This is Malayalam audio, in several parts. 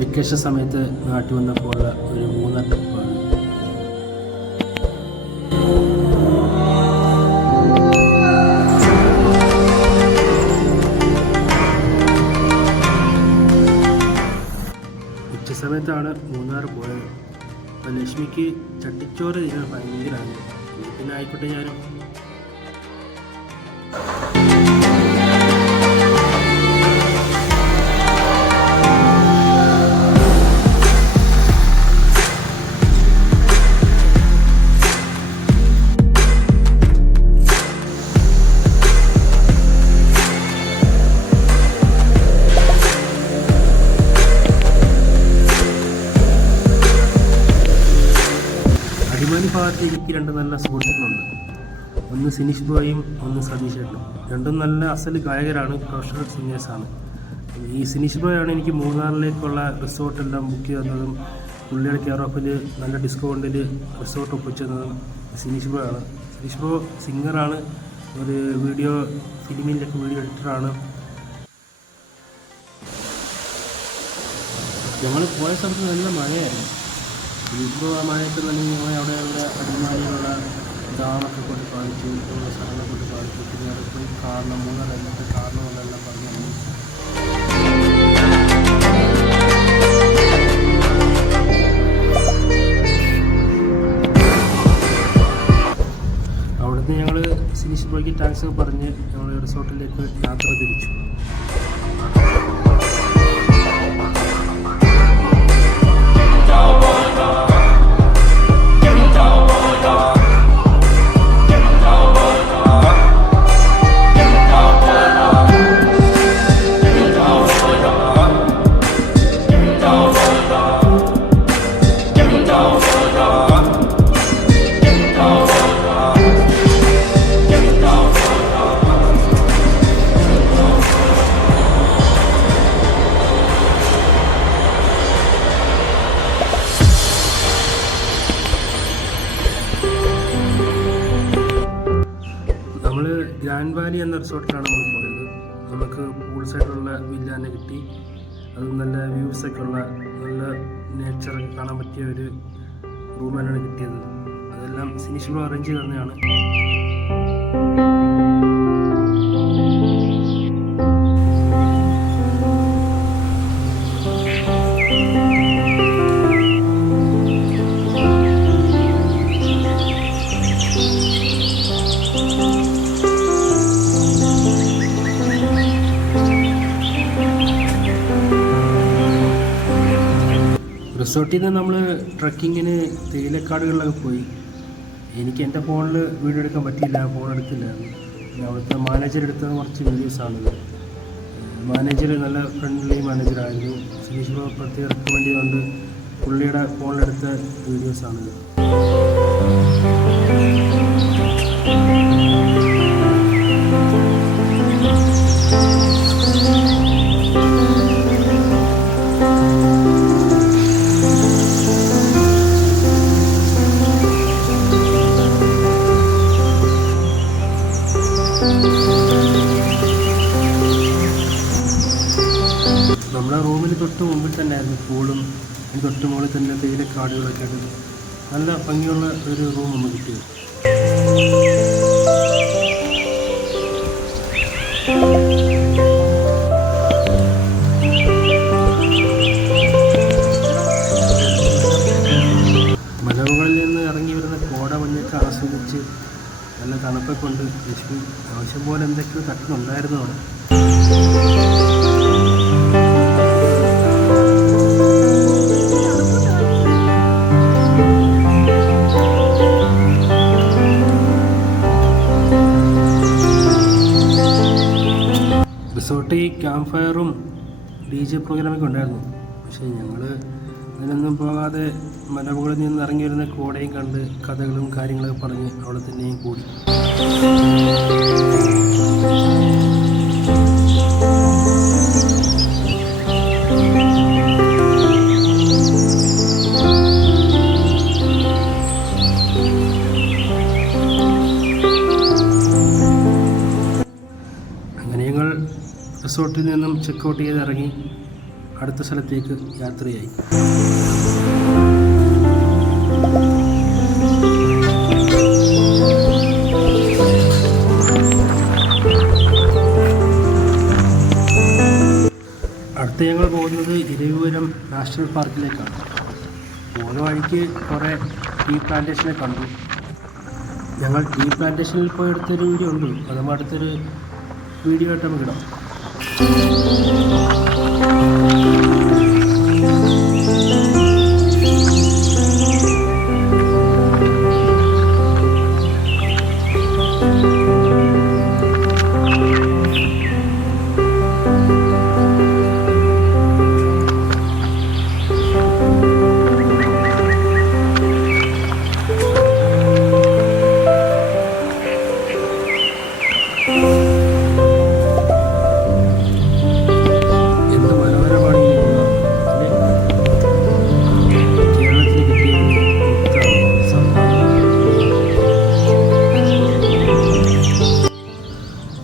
വെക്കേഷൻ സമയത്ത് നാട്ടിൽ വന്നപ്പോൾ ഒരു 3 ട്രിപ്പാണ്. ഉച്ച സമയത്താണ് മൂന്നാർ പോയത്. അപ്പോൾ ലക്ഷ്മിക്ക് ചട്ടിച്ചോറ് തിന്നാൻ ഭയങ്കരമാണ്. പിന്നെ ആയിക്കോട്ടെ ഞാനും. അടിമാലി ഭാഗത്ത് എനിക്ക് 2 നല്ല സുഹൃത്തുക്കളുണ്ട്. ഒന്ന് സിനിഷ് ബ്രോയും ഒന്ന് സതീഷ് ചേട്ടനും. രണ്ടും നല്ല അസൽ ഗായകരാണ്, പ്രൊഫഷണൽ സിംഗേഴ്സാണ്. ഈ സിനിഷ് ബ്രോയാണ് എനിക്ക് മൂന്നാറിലേക്കുള്ള റിസോർട്ടെല്ലാം ബുക്ക് ചെയ്യുന്നതും പുള്ളിയുടെ കെയർ ഓഫിൽ നല്ല ഡിസ്കൗണ്ടിൽ റിസോർട്ട് ഒപ്പിച്ചതും സിനിഷ് ബ്രോ ആണ്. സിനിഷ് ബ്രോ സിംഗറാണ്, ഒരു ഫിലിമിൻ്റെയൊക്കെ വീഡിയോ എഡിറ്ററാണ്. ഞങ്ങൾ പോയ സ്ഥലത്ത് നല്ല മഴയായിരുന്നു. ഇപ്പോൾ ആ മഴയത്ത് തന്നെ ഞങ്ങൾ അവിടെ അടിമാലിയിലുള്ള ഡാമൊക്കെ കൊണ്ട് കാണിച്ചു, ഉള്ള സ്ഥലങ്ങളെ കൊണ്ട് കാണിച്ചു. പിന്നെ അവിടെ പോയി കാണണം, മൂന്നാർ എന്നത്തെ കാരണമെന്നെല്ലാം പറഞ്ഞു തന്നു. അവിടുന്ന് ഞങ്ങൾ സിനിഷ് ബ്രോയ്ക്ക് ടാക്സ് ഒക്കെ പറഞ്ഞ് ഞങ്ങൾ റിസോർട്ടിലേക്ക് യാത്ര തിരിച്ചു. നമ്മൾ ഗ്രാൻഡ് വാലി എന്ന റിസോർട്ടിലാണ് നമ്മൾ പോയത്. നമുക്ക് പൂൾ സൈഡുള്ള വില്ലാനെ കിട്ടി. അത് നല്ല വ്യൂസൊക്കെ ഉള്ള നല്ല നേച്ചറൊക്കെ കാണാൻ പറ്റിയ ഒരു റൂമാനാണ് കിട്ടിയത്. അതെല്ലാം സിനിഷ് ബ്രോ അറേഞ്ച് ചെയ്ത് തന്നെയാണ്. റിസോർട്ടിൽ നിന്ന് നമ്മൾ ട്രക്കിങ്ങിന് തേയിലക്കാടുകളിലൊക്കെ പോയി. എനിക്ക് എൻ്റെ ഫോണിൽ വീഡിയോ എടുക്കാൻ പറ്റിയില്ല, ഫോൺ എടുത്തില്ലായിരുന്നു. അവിടുത്തെ മാനേജർ എടുത്ത കുറച്ച് വീഡിയോസാണിത്. മാനേജർ നല്ല ഫ്രണ്ട്ലി മാനേജറായിരുന്നു. സിനിഷ് ബ്രോ പ്രത്യേകം റെക്കമെൻഡ് ചെയ്തുകൊണ്ട് പുള്ളിയുടെ ഫോണിലെടുത്ത വീഡിയോസാണിത്. നമ്മുടെ റൂമിന് തൊട്ട് മുമ്പിൽ തന്നെ ആയിരുന്നു പൂളും, തൊട്ട് മുകളിൽ തന്നെ തേയിലക്കാടുകളൊക്കെ ആയിട്ട് നല്ല ഭംഗിയുള്ള ഒരു റൂം നമുക്ക് കിട്ടിയത്. മലമുകളിൽ നിന്ന് ഇറങ്ങി വരുന്ന കോട മഞ്ഞൊക്കെ ആസ്വദിച്ച് നല്ല തണുപ്പൊക്കെ കൊണ്ട് ലക്ഷ്മി ആവശ്യം പോലെ എന്തൊക്കെയോ തട്ടുന്നുണ്ടായിരുന്നു അവിടെ. റിസോർട്ട് ഈ ക്യാമ്പ് ഫയറും DJ പ്രോഗ്രാമൊക്കെ ഉണ്ടായിരുന്നു. പക്ഷേ ഞങ്ങൾ അതിനൊന്നും പോകാതെ മലമുകളിൽ നിന്ന് ഇറങ്ങി വരുന്ന കോടയും കണ്ട് കഥകളും കാര്യങ്ങളൊക്കെ പറഞ്ഞ് അവിടെ തന്നെയും കൂടി. റിസോർട്ടിൽ നിന്നും ചെക്കൗട്ട് ചെയ്ത് ഇറങ്ങി അടുത്ത സ്ഥലത്തേക്ക് യാത്രയായി. അടുത്ത് ഞങ്ങൾ പോകുന്നത് ഇരവിപുരം നാഷണൽ പാർക്കിലേക്കാണ്. പോകുന്ന വഴിക്ക് കുറേ ടീ പ്ലാന്റേഷനെ കണ്ടു. ഞങ്ങൾ ടീ പ്ലാന്റേഷനിൽ പോയി എടുത്തൊരു വീഡിയോ ഉണ്ട്, അത് നമ്മൾ അടുത്തൊരു വീഡിയോ ആയിട്ട് നമുക്ക് ഇടാം.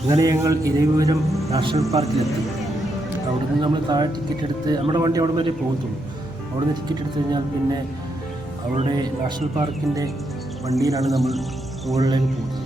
അങ്ങനെ ഞങ്ങൾ ഇരവിപുരം നാഷണൽ പാർക്കിലെത്തി. അവിടെ നിന്ന് നമ്മൾ താഴെ ടിക്കറ്റ് എടുത്ത്, നമ്മുടെ വണ്ടി അവിടെ വരെ പോകത്തുള്ളൂ. അവിടെ നിന്ന് ടിക്കറ്റ് എടുത്തു കഴിഞ്ഞാൽ പിന്നെ അവരുടെ നാഷണൽ പാർക്കിൻ്റെ വണ്ടിയിലാണ് നമ്മൾ മുകളിലേക്ക് പോകുന്നത്.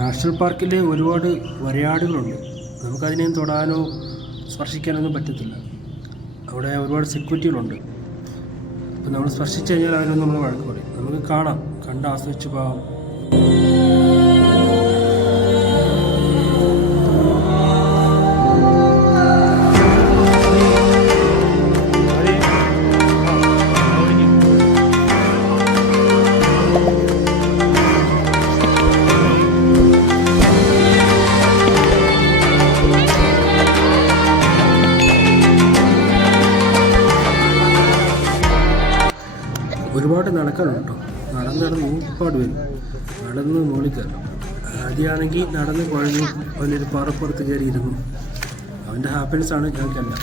നാഷണൽ പാർക്കിൽ ഒരുപാട് വരയാടുകളുണ്ട്. നമുക്കതിനെ തൊടാനോ സ്പർശിക്കാനൊന്നും പറ്റത്തില്ല. അവിടെ ഒരുപാട് സെക്യൂരിറ്റികളുണ്ട്. അപ്പോൾ നമ്മൾ സ്പർശിച്ചു കഴിഞ്ഞാൽ അവരൊന്നും നമ്മൾ വഴക്ക് പറയും. നമുക്ക് കാണാം, കണ്ട് ആസ്വദിച്ച് പോകാം. ഒരുപാട് നടക്കാനുണ്ട് കേട്ടോ. നടന്ന് ഒരുപാട് വരും. നടന്ന് മുകളിൽ കയറണം. ആദ്യമാണെങ്കിൽ നടന്ന് കുഴഞ്ഞു അവനൊരു പാറപ്പുറത്ത് കയറിയിരുന്നു. അവൻ്റെ ഹാപ്പിനെസ്സാണ് ഞങ്ങൾക്കെല്ലാം.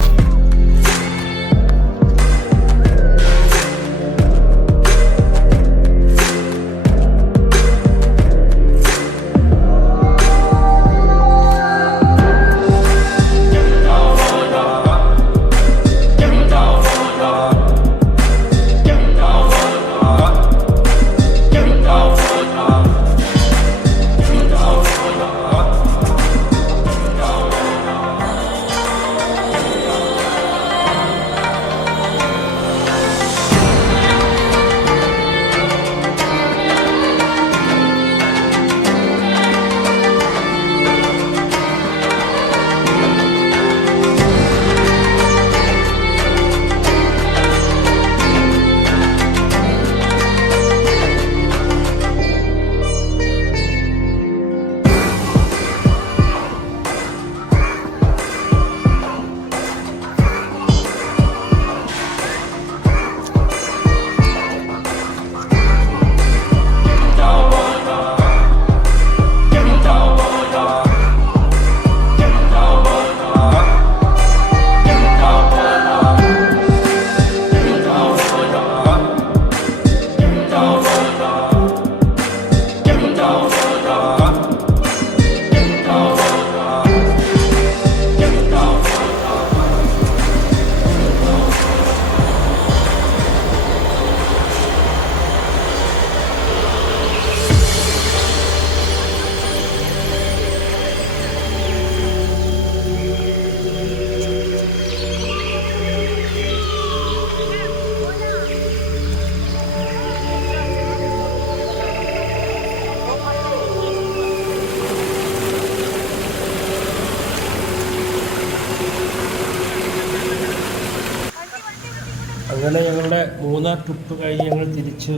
അങ്ങനെ ഞങ്ങളുടെ മൂന്നാർ ട്രിപ്പ് കഴിഞ്ഞ് ഞങ്ങൾ തിരിച്ച്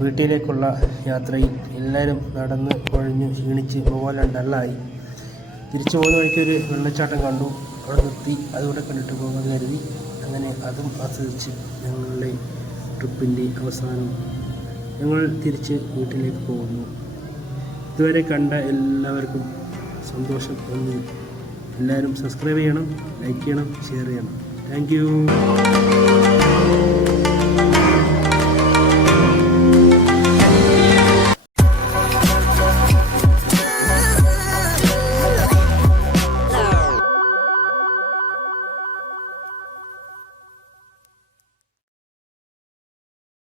വീട്ടിലേക്കുള്ള യാത്രയിൽ എല്ലാവരും നടന്ന് കുഴഞ്ഞ് ക്ഷീണിച്ച് പോകാൻ ഡള്ളായി. തിരിച്ചു പോകുന്ന വഴിക്കൊരു വെള്ളച്ചാട്ടം കണ്ടു. അവിടെ നിർത്തി അതുകൂടെ കണ്ടിട്ട് പോകാൻ കരുതി. അങ്ങനെ അതും ആസ്വദിച്ച് ഞങ്ങളുടെ ട്രിപ്പിൻ്റെ അവസാനം ഞങ്ങൾ തിരിച്ച് വീട്ടിലേക്ക് പോകുന്നു. ഇതുവരെ കണ്ട എല്ലാവർക്കും സന്തോഷം. എല്ലാവരും സബ്സ്ക്രൈബ് ചെയ്യണം, ലൈക്ക് ചെയ്യണം, ഷെയർ ചെയ്യണം. Thank you.